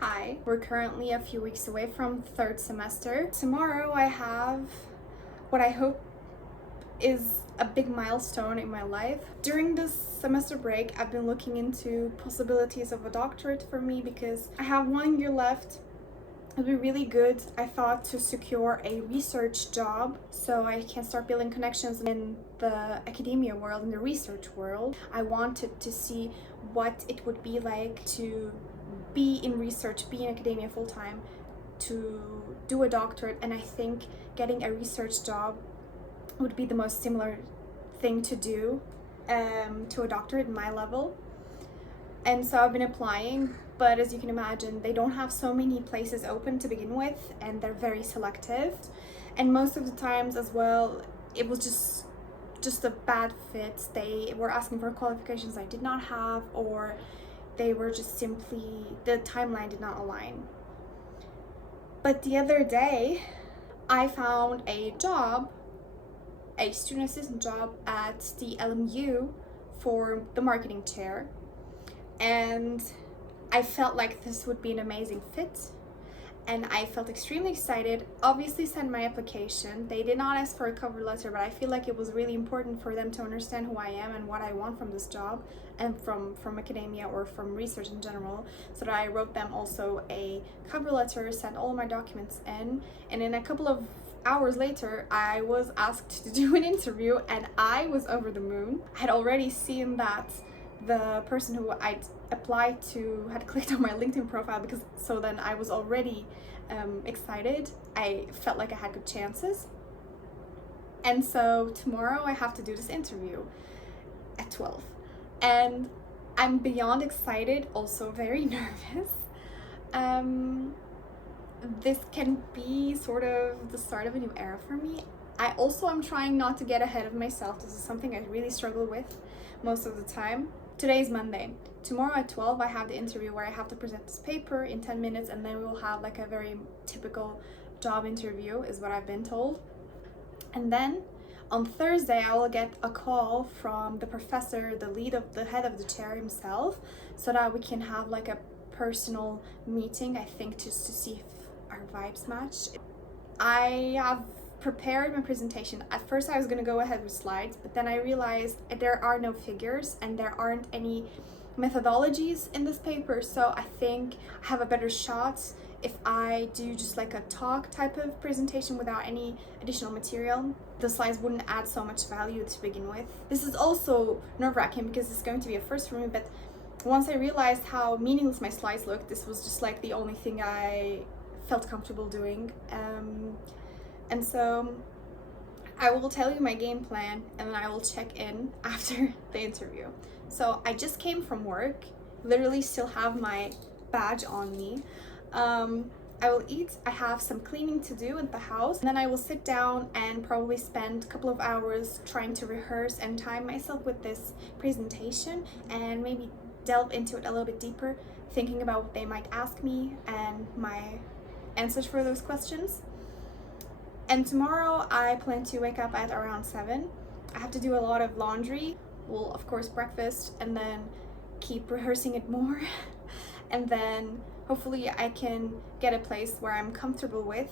Hi, we're currently a few weeks away from third semester. Tomorrow I have what I hope is a big milestone in my life. During this semester break, I've been looking into possibilities of a doctorate for me because I have 1 year left. It'd be really good, I thought, to secure a research job so I can start building connections in the academia world, in the research world. I wanted to see what it would be like to be in research, be in academia full-time, to do a doctorate, and I think getting a research job would be the most similar thing to do to a doctorate in my level. And so I've been applying, but as you can imagine, they don't have so many places open to begin with, and they're very selective. And most of the times as well, it was just a bad fit. They were asking for qualifications I did not have, or they were just simply, the timeline did not align. But the other day, I found a job, a student assistant job at the LMU for the marketing chair. And I felt like this would be an amazing fit. And I felt extremely excited. Obviously sent my application. They did not ask for a cover letter, but I feel like it was really important for them to understand who I am and what I want from this job and from academia or from research in general. So that I wrote them also a cover letter, sent all of my documents in, and in a couple of hours later, I was asked to do an interview and I was over the moon. I had already seen that the person who I'd applied to had clicked on my LinkedIn profile, because so then I was already excited. I felt like I had good chances. And so tomorrow I have to do this interview at 12. And I'm beyond excited, also very nervous. This can be sort of the start of a new era for me. I also am trying not to get ahead of myself. This is something I really struggle with most of the time. Today is Monday. Tomorrow at 12 I have the interview where I have to present this paper in 10 minutes, and then we will have like a very typical job interview, is what I've been told. And then on Thursday I will get a call from the professor, the head of the chair himself, so that we can have like a personal meeting, I think, just to see if our vibes match. I have prepared my presentation. At first I was going to go ahead with slides, but then I realized there are no figures and there aren't any methodologies in this paper, so I think I have a better shot if I do just like a talk type of presentation without any additional material. The slides wouldn't add so much value to begin with. This is also nerve-wracking because it's going to be a first for me, but once I realized how meaningless my slides looked, this was just like the only thing I felt comfortable doing. And so I will tell you my game plan, and then I will check in after the interview. So I just came from work, literally still have my badge on me. I will eat, I have some cleaning to do at the house, and then I will sit down and probably spend a couple of hours trying to rehearse and time myself with this presentation, and maybe delve into it a little bit deeper, thinking about what they might ask me and my answers for those questions. And tomorrow I plan to wake up at around 7. I have to do a lot of laundry, well, of course breakfast, and then keep rehearsing it more. And then hopefully I can get a place where I'm comfortable with,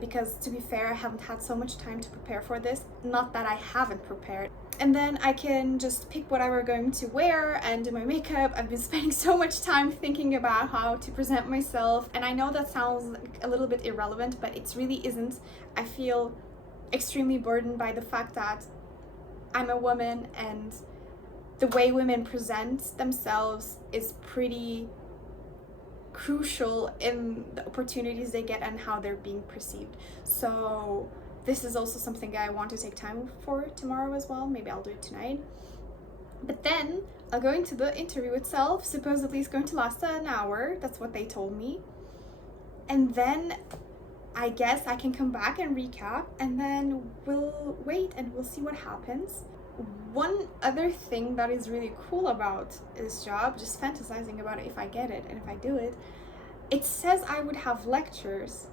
because to be fair, I haven't had so much time to prepare for this. Not that I haven't prepared. And then I can just pick whatever I'm going to wear and do my makeup. I've been spending so much time thinking about how to present myself, and I know that sounds like a little bit irrelevant, but it really isn't. I feel extremely burdened by the fact that I'm a woman, and the way women present themselves is pretty crucial in the opportunities they get and how they're being perceived. So this is also something I want to take time for tomorrow as well. Maybe I'll do it tonight. But then I'll go into the interview itself. Supposedly it's going to last an hour. That's what they told me. And then I guess I can come back and recap, and then we'll wait and we'll see what happens. One other thing that is really cool about this job, just fantasizing about it if I get it and if I do it, it says I would have lectures.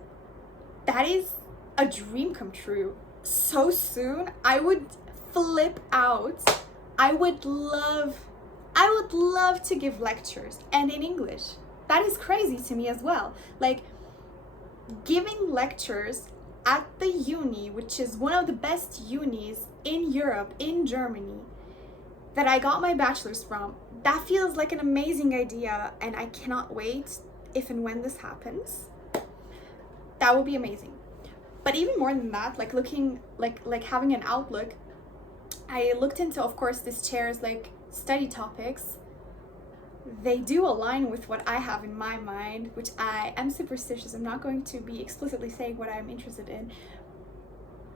That is a dream come true. So soon, I would flip out. I would love to give lectures, and in English. that is crazy to me as well. Like, giving lectures at the uni, which is one of the best unis in Europe, in Germany, that I got my bachelor's from, that feels like an amazing idea, and I cannot wait if and when this happens. That will be amazing. But even more than that, like looking like having an outlook, I looked into, of course, this chair's like study topics. They do align with what I have in my mind, which I am superstitious. I'm not going to be explicitly saying what I'm interested in,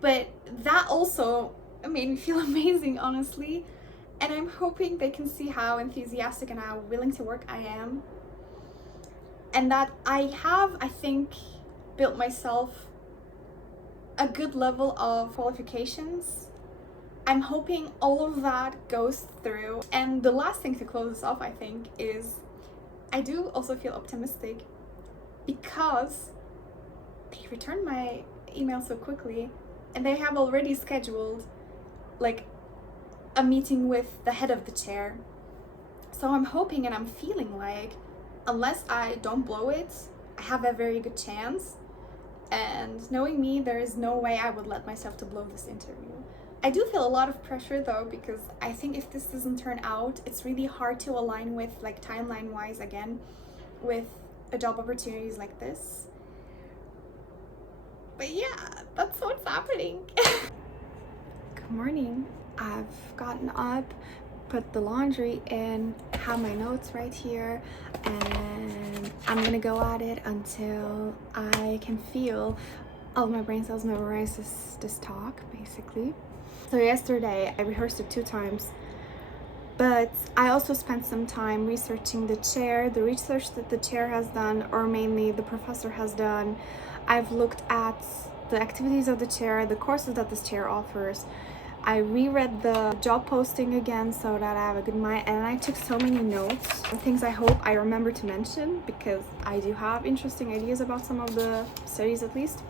but that also made me feel amazing, honestly. And I'm hoping they can see how enthusiastic and how willing to work I am, and that I have, I think, built myself a good level of qualifications. I'm hoping all of that goes through. And the last thing to close this off, I think, is I do also feel optimistic because they returned my email so quickly, and they have already scheduled like a meeting with the head of the chair. So I'm hoping and I'm feeling like, unless I don't blow it, I have a very good chance. And knowing me, there is no way I would let myself to blow this interview. I do feel a lot of pressure though, because I think if this doesn't turn out, it's really hard to align with, like, timeline wise again, with job opportunities like this. But yeah, that's what's happening. Good morning. I've gotten up, put the laundry in, have my notes right here, and I'm gonna go at it until I can feel all my brain cells memorize this talk, basically. So yesterday I rehearsed it 2 times, but I also spent some time researching the chair, the research that the chair has done, or mainly the professor has done. I've looked at the activities of the chair, the courses that this chair offers. I reread the job posting again so that I have a good mind, and I took so many notes, things I hope I remember to mention, because I do have interesting ideas about some of the studies at least.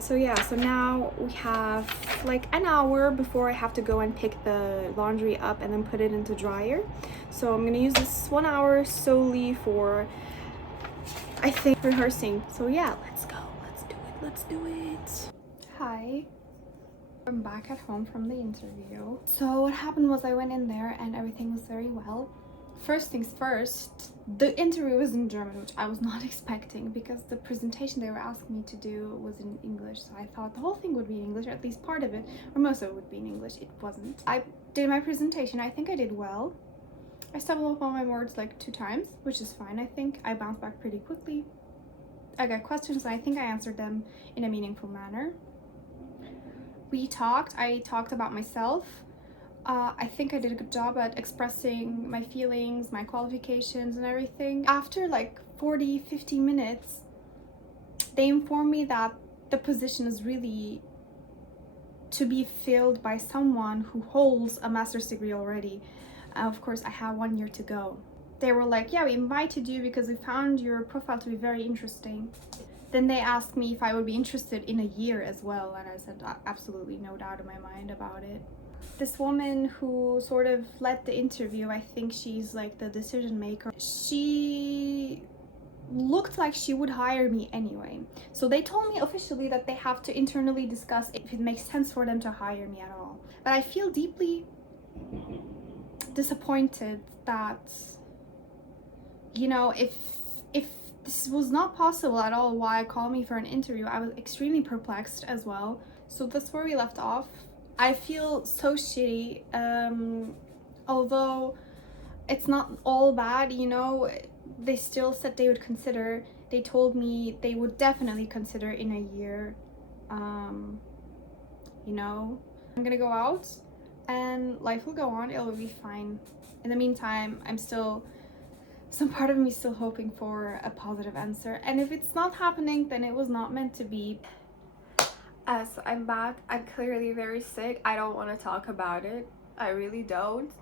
So yeah, so now we have like an hour before I have to go and pick the laundry up and then put it into dryer. So I'm gonna use this 1 hour solely for, I think, rehearsing. So yeah, let's go, let's do it. Hi. I'm back at home from the interview. So what happened was I went in there and everything was very well. First things first, the interview was in German, which I was not expecting, because the presentation they were asking me to do was in English. So I thought the whole thing would be in English, or at least part of it, or most of it would be in English. It wasn't. I did my presentation. I think I did well. I stumbled upon my words like 2 times, which is fine. I think I bounced back pretty quickly. I got questions and I think I answered them in a meaningful manner. I talked about myself. I think I did a good job at expressing my feelings, my qualifications and everything. After like 40-50 minutes, they informed me that the position is really to be filled by someone who holds a master's degree already. Of course, I have 1 year to go. They were like, yeah, we invited you because we found your profile to be very interesting. Then they asked me if I would be interested in a year as well, and I said absolutely, no doubt in my mind about it. This woman who sort of led the interview, I think she's like the decision maker, she looked like she would hire me anyway. So they told me officially that they have to internally discuss if it makes sense for them to hire me at all. But I feel deeply disappointed that, you know, if this was not possible at all, why call me for an interview? I was extremely perplexed as well. So that's where we left off. I feel so shitty, although it's not all bad, you know. They still said they would consider. They told me they would definitely consider in a year. You know, I'm gonna go out and life will go on. It will be fine. In the meantime, some part of me is still hoping for a positive answer, and if it's not happening, then it was not meant to be. So I'm back. I'm clearly very sick. I don't want to talk about it. I really don't.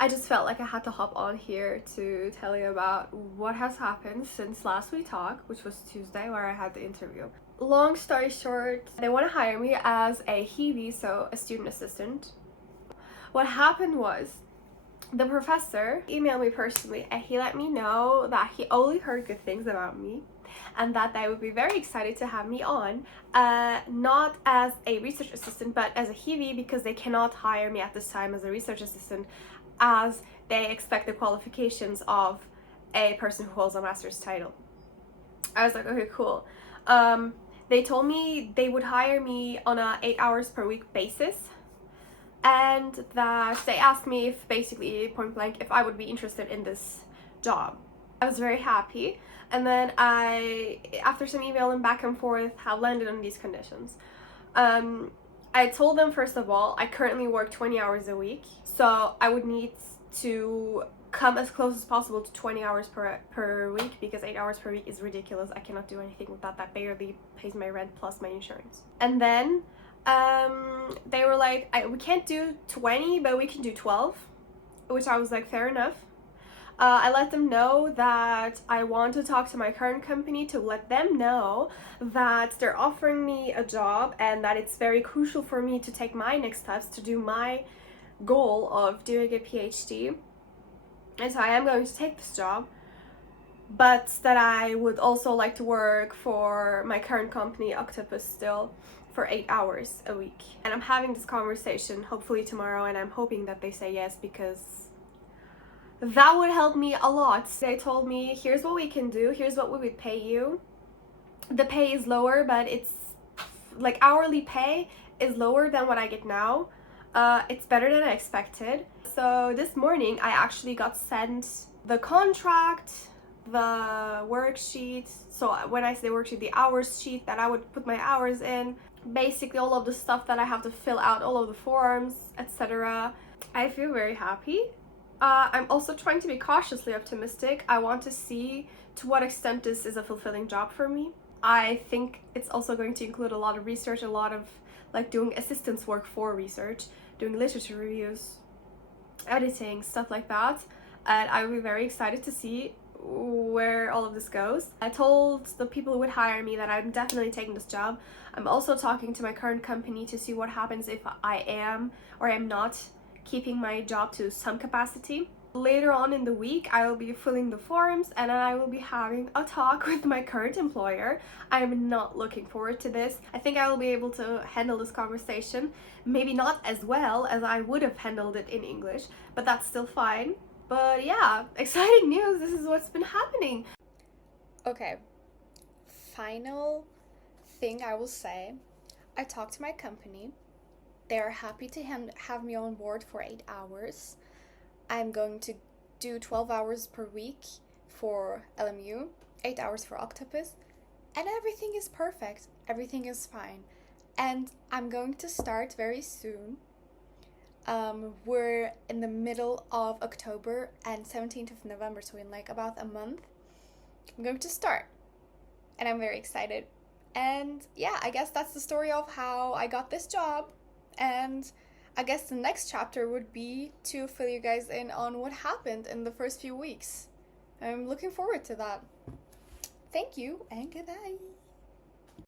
I just felt like I had to hop on here to tell you about what has happened since last we talked, which was Tuesday, where I had the interview. Long story short, they want to hire me as a HEB, so a student assistant. What happened was, The professor emailed me personally and he let me know that he only heard good things about me and that they would be very excited to have me on, not as a research assistant but as a Hiwi, because they cannot hire me at this time as a research assistant as they expect the qualifications of a person who holds a master's title. I was like, okay, cool. They told me they would hire me on a 8 hours per week basis, and that they asked me if, basically point blank, if I would be interested in this job. I was very happy, and then I, after some emailing back and forth, have landed on these conditions. I told them, first of all, I currently work 20 hours a week, so I would need to come as close as possible to 20 hours per week, because 8 hours per week is ridiculous. I cannot do anything with that. That barely pays my rent plus my insurance. And then they were like, we can't do 20, but we can do 12, which I was like, fair enough. I let them know that I want to talk to my current company to let them know that they're offering me a job and that it's very crucial for me to take my next steps to do my goal of doing a PhD. And so I am going to take this job, but that I would also like to work for my current company, Octopus, still for 8 hours a week. And I'm having this conversation hopefully tomorrow, and I'm hoping that they say yes, because that would help me a lot. They told me, here's what we can do, here's what we would pay you. The pay is lower, but it's like hourly pay is lower than what I get now. It's better than I expected. So this morning I actually got sent the contract, the worksheet. So when I say worksheet, the hours sheet that I would put my hours in, basically all of the stuff that I have to fill out, all of the forms, etc. I feel very happy. I'm also trying to be cautiously optimistic. I want to see to what extent this is a fulfilling job for me. I think it's also going to include a lot of research, a lot of like doing assistance work for research, doing literature reviews, editing, stuff like that. And I will be very excited to see where all of this goes. I told the people who would hire me that I'm definitely taking this job. I'm also talking to my current company to see what happens if I am or am not keeping my job to some capacity. Later on in the week, I will be filling the forms and I will be having a talk with my current employer. I am not looking forward to this. I think I will be able to handle this conversation, maybe not as well as I would have handled it in English, but that's still fine. But yeah, exciting news. This is what's been happening. Okay, final thing I will say. I talked to my company. They are happy to have me on board for 8 hours. I'm going to do 12 hours per week for LMU, 8 hours for Octopus, and everything is perfect. Everything is fine. And I'm going to start very soon. We're in the middle of October and 17th of November, so in like about a month, I'm going to start. And I'm very excited. And yeah, I guess that's the story of how I got this job. And I guess the next chapter would be to fill you guys in on what happened in the first few weeks. I'm looking forward to that. Thank you and goodbye.